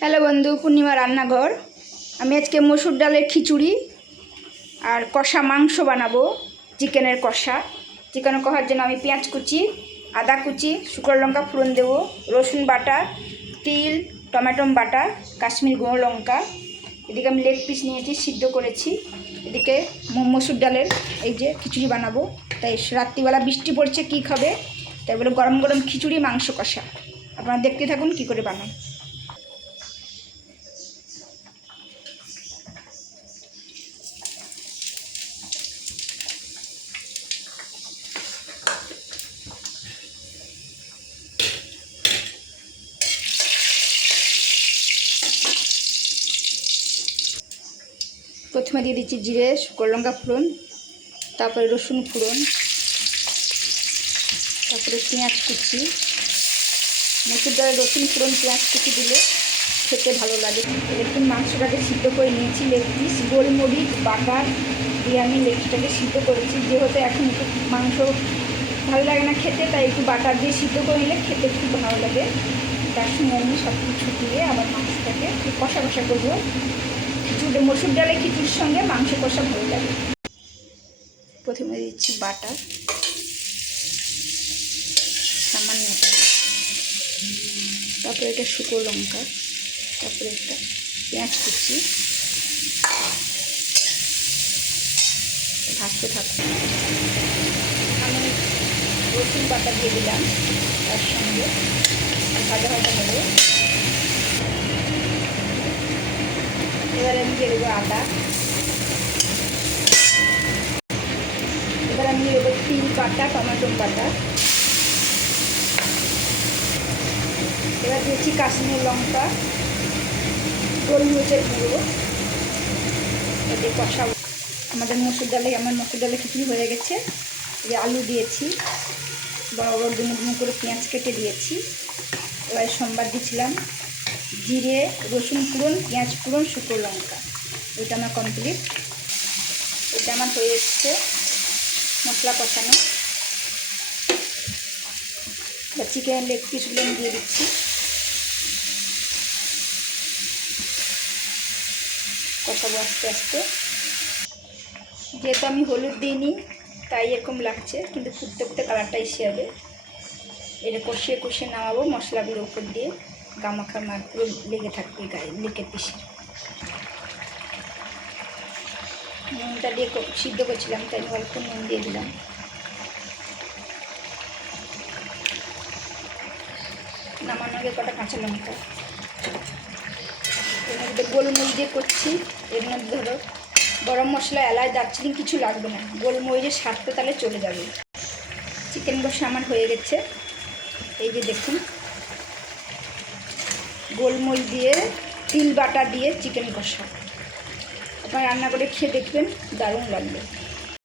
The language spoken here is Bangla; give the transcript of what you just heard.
হ্যালো বন্ধু, পূর্ণিমা রান্নাঘর। আমি আজকে মসুর ডালের খিচুড়ি আর কষা মাংস বানাবো, চিকেনের কষা। চিকেনের কষার জন্য আমি পেঁয়াজ কুচি, আদা কুচি, শুকনো লঙ্কা ফোড়ন দেবো, রসুন বাটা, তিল, টমেটো বাটা, কাশ্মীর গুঁড়ো লঙ্কা। এদিকে আমি লেগ পিস নিয়েছি, সিদ্ধ করেছি। এদিকে মসুর ডালের এই যে খিচুড়ি বানাবো। তাই রাত্রিবেলা বৃষ্টি পড়ছে, কী খাবে? তাই বলে গরম গরম খিচুড়ি মাংস কষা। আপনারা দেখতে থাকুন কী করে বানাই। প্রথমে দিয়ে দিচ্ছি জিরে, শুকনো লঙ্কা ফোড়ন, তারপরে রসুন ফোড়ন, তারপরে পেঁয়াজ কুচি। মসুর ডালে রসুন ফোড়ন পেঁয়াজ কুচি দিলে খেতে ভালো লাগে। দেখুন মাংসটাকে সিদ্ধ করে নিয়েছি, লেগ পিস গোলমরিচ বাটার দিয়ে আমি লেগটাকে সিদ্ধ করেছি। যেহেতু এখন একটু মাংস ভালো লাগে না খেতে, তাই একটু বাটার দিয়ে সিদ্ধ করে নিলে খেতে খুব ভালো লাগে। তার সঙ্গে আমি সব কিছু দিয়ে আবার মাংসটাকে একটু কষা কষা করবো। খিচুড়ি মসুর ডালে খিচুড়ির সঙ্গে মাংস কষা ভালো লাগে। প্রথমে দিচ্ছি বাটার, সামান্য, তারপরে এটা শুকনো লঙ্কা, তারপরে একটা পেঁয়াজ কুচি, ভাজতে থাকবো। আমি রসুন বাটা দিয়ে দিলাম, তার সঙ্গে ভাজা ভাজা হবে। এবারে আমি দিয়ে দেবো আদা, এবার আমি দিয়ে দেবো তিল বাটা, টমেটো বাটা, এবার দিয়েছি কাশ্মীর লঙ্কা, গোলমরিচের গুঁড়ো। এতে কষাবো। আমার মসুর ডালে খিচুড়ি হয়ে গেছে। যে আলু দিয়েছি, বড় বড় ডুমো ডুমো করে পেঁয়াজ কেটে দিয়েছি। এবারে সোমবার দিয়েছিলাম জিরে, রসুন ফোড়ন, পেঁয়াজ ফোড়ন, শুকনো লঙ্কা। এটা আমার কমপ্লিট। এটা আমার হয়ে এসছে মশলা কষানো। বা চিকেন লেগ পিসগুলো আমি দিয়ে দিচ্ছি। কষাবো আস্তে আস্তে। যেহেতু আমি হলুদ দিইনি তাই এরকম লাগছে, কিন্তু ফুটতে ফুটতে কালারটা এসে যাবে। এটা কষিয়ে কষিয়ে নামাবো মশলাগুলোর উপর দিয়ে। গামাখা মার পুরো লেগে থাকবে গায়ে লেগের পিসে। নুনটা দিয়ে সিদ্ধ করছিলাম, তাই অল্প নুন দিয়ে দিলাম। নামানোর আগে কটা কাঁচা লঙ্কা। এর মধ্যে গোলমরিচ দিয়ে করছি। এর মধ্যে ধরো গরম মশলা, এলাচ, দারচিনি কিছু লাগবে না। গোলমরিচের স্বাদটা তাহলে চলে যাবে। চিকেন কষা আমার হয়ে গেছে। এই যে দেখুন, গোলমরিচ দিয়ে তিল বাটা দিয়ে চিকেন কষা। আপনারা রান্না করে খেয়ে দেখবেন, দারুণ লাগবে।